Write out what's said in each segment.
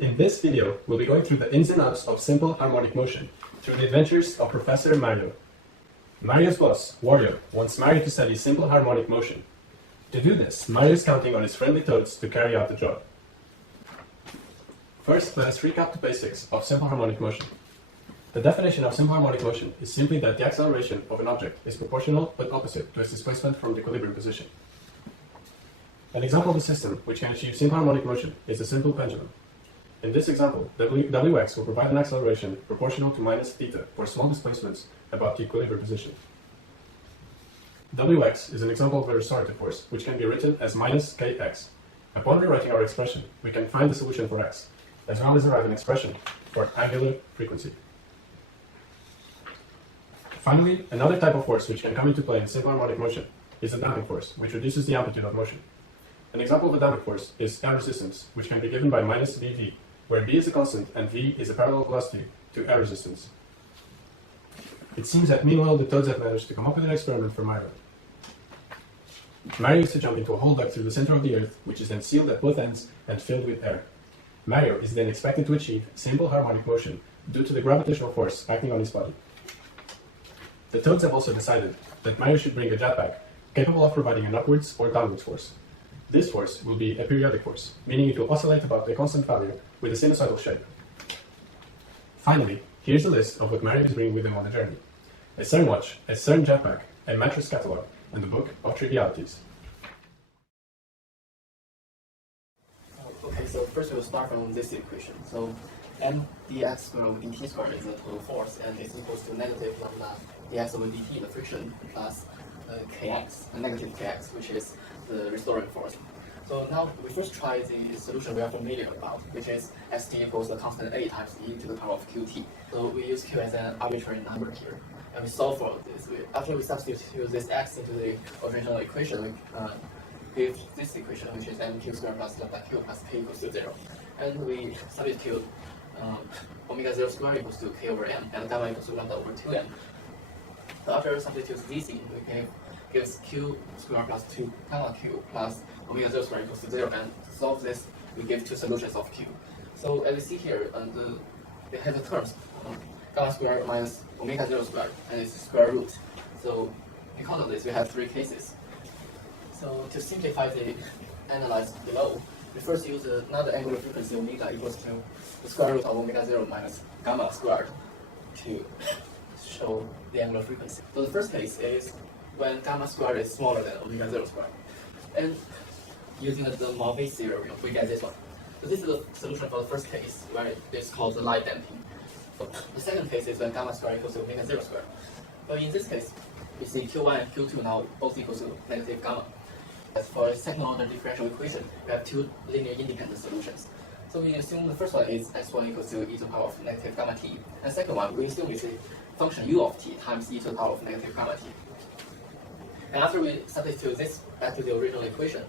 In this video, we'll be going through the ins and outs of simple harmonic motion through the adventures of Professor Mario. Mario's boss, Wario, wants Mario to study simple harmonic motion. To do this, Mario is counting on his friendly toads to carry out the job. First, let us recap the basics of simple harmonic motion. The definition of simple harmonic motion is simply that the acceleration of an object is proportional but opposite to its displacement from the equilibrium position. An example of a system which can achieve simple harmonic motion is a simple pendulum. In this example, Wx will provide an acceleration proportional to minus theta for small displacements above the equilibrium position. Wx is an example of a restorative force, which can be written as minus kx. Upon rewriting our expression, we can find the solution for x, as well as arrive an expression for angular frequency. Finally, another type of force which can come into play in simple harmonic motion is the damping force, which reduces the amplitude of motion. An example of a damping force is air resistance, which can be given by minus Vv, where v is a constant and v is a parallel velocity to air resistance. It seems that meanwhile the toads have managed to come up with an experiment for Mario. Mario is to jump into a hole dug through the center of the Earth, which is then sealed at both ends and filled with air. Mario is then expected to achieve simple harmonic motion due to the gravitational force acting on his body. The toads have also decided that Mario should bring a jetpack capable of providing an upwards or downwards force. This force will be a periodic force, meaning it will oscillate about a constant value with a sinusoidal shape. Finally, here's a list of what Mario is bringing with him on the journey: a CERN watch, a CERN jetpack, a mattress catalog, and a book of trivialities. Okay, so first we'll start from this equation. So m dx squared over dt squared is the total force, and it's equals to negative lambda dx over dt, the friction, plus kx, negative kx, which is the restoring force. So now we first try the solution we are familiar about, which is st equals the constant a times e to the power of qt. So we use q as an arbitrary number here, and we solve for this. After we substitute this x into the original equation, we give this equation, which is mq squared plus lambda q plus k equals to 0. And we substitute omega 0 squared equals to k over m, and gamma equals to lambda over 2m. So after substitute this in, we gives q squared plus 2 gamma q plus omega 0 squared equals to 0, and to solve this, we give two solutions of q. So as we see here, we have the terms gamma squared minus omega 0 squared, and it's square root. So because of this, we have three cases. So to simplify the analyze below, we first use another angular frequency omega equals to the square root of omega 0 minus gamma squared to show the angular frequency. So the first case is when gamma squared is smaller than omega 0 squared. And using the Morphy theorem, we get this one. So this is the solution for the first case, where it's called the light damping. So the second case is when gamma squared equals to omega 0 squared. But in this case, we see q1 and q2 now both equal to negative gamma. As for a second order differential equation, we have two linear independent solutions. So we assume the first one is x1 equals to e to the power of negative gamma t. And second one, we assume it's a function u of t times e to the power of negative gamma t. And after we substitute this back to the original equation,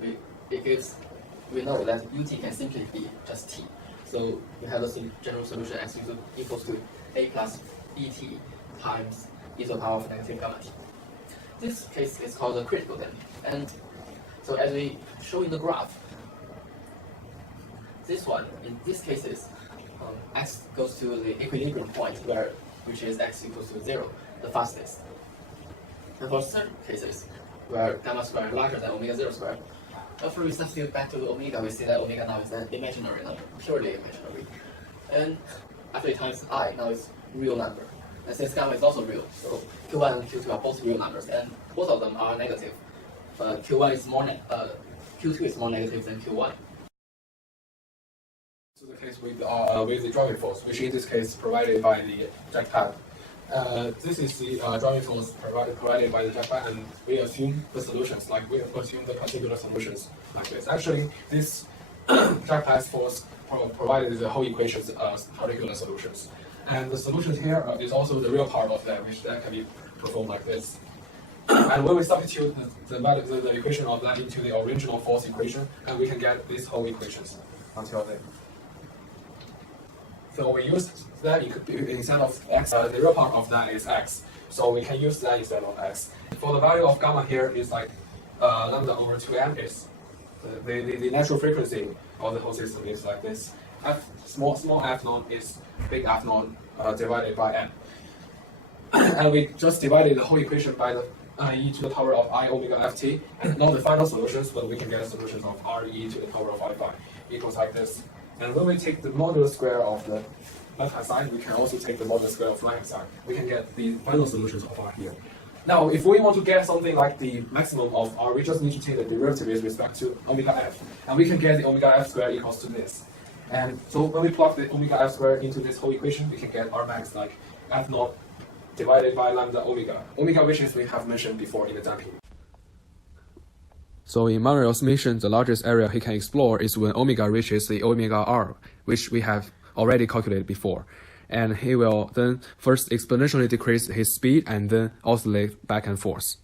we know that ut can simply be just t. So we have the general solution x equals to a plus et times e to the power of negative gamma t. This case is called the critical damping. And so as we show in the graph, this one, in these cases, x goes to the equilibrium point, which is x equals to 0, the fastest. And for certain cases, where gamma squared is larger than omega 0 squared, after we substitute back to omega, we see that omega now is an imaginary number, purely imaginary. And after it times I, now it's real number. And since gamma is also real, so q1 and q2 are both real numbers, and both of them are negative. Q1 is q2 is more negative than q1. So the case with the driving force, which in this case provided by the jetpack. This is the driving force provided by the jetpack, and we assume the solutions, like we assume the particular solutions like this. Actually, this jetpack's force provided the whole equation's particular solutions. And the solution here is also the real part of that, which that can be performed like this. And when we substitute the equation of that into the original force equation, and we can get these whole equations until then. So we use that instead of x, the real part of that is x. So we can use that instead of x. For the value of gamma here is like lambda over 2m is the natural frequency of the whole system is like this. small f naught is big f naught divided by n. And we just divided the whole equation by the e to the power of I omega ft. Now the final solutions, well, we can get the solutions of r e to the power of I phi equals like this. And when we take the modulus square of the left-hand side, we can also take the modulus square of right-hand side. We can get the final solutions of r here. Now, if we want to get something like the maximum of r, we just need to take the derivative with respect to omega f. And we can get the omega f squared equals to this. And so when we plug the omega f squared into this whole equation, we can get r max like f naught divided by lambda omega. Omega, which is we have mentioned before in the damping. So in Mariel's mission, the largest area he can explore is when omega reaches the omega r, which we have already calculated before. And he will then first exponentially decrease his speed and then oscillate back and forth.